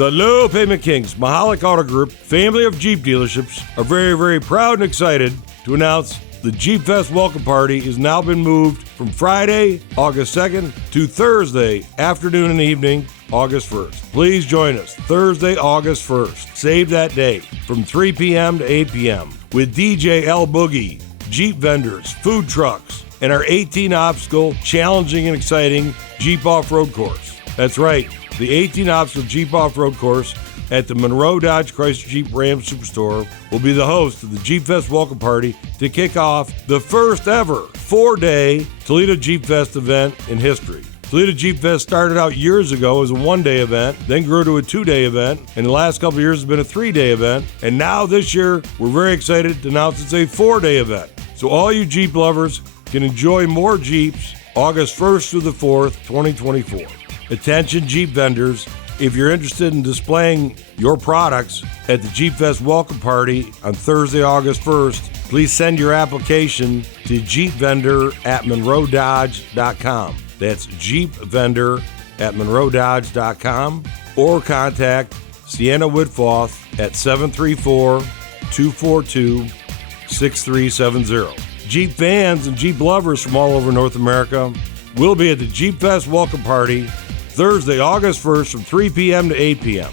The low payment kings, Mahalik Auto Group, family of Jeep dealerships, are very, very proud and excited to announce the Jeep Fest welcome party has now been moved from Friday, August 2nd to Thursday afternoon and evening, August 1st. Please join us Thursday, August 1st. Save that date from 3 p.m. to 8 p.m. with DJ L Boogie, Jeep vendors, food trucks, and our 18-obstacle challenging and exciting Jeep off-road course. That's right, the 18-obstacle Jeep off-road course at the Monroe Dodge Chrysler Jeep Ram Superstore will be the host of the Jeep Fest welcome party to kick off the first ever 4-day Toledo Jeep Fest event in history. Toledo Jeep Fest started out years ago as a 1-day event, then grew to a 2-day event, and the last couple of years has been a 3-day event, and now this year we're very excited to announce it's a 4-day event. So all you Jeep lovers can enjoy more Jeeps August 1st through the 4th, 2024. Attention Jeep vendors, if you're interested in displaying your products at the Jeep Fest welcome party on Thursday, August 1st, please send your application to jeepvendor@monroedodge.com. That's jeepvendor@monroedodge.com, or contact Sienna Whitfoth at 734-242-6370. Jeep fans and Jeep lovers from all over North America will be at the Jeep Fest welcome party Thursday, August 1st from 3 p.m. to 8 p.m.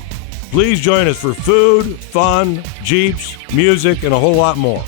Please join us for food, fun, Jeeps, music, and a whole lot more.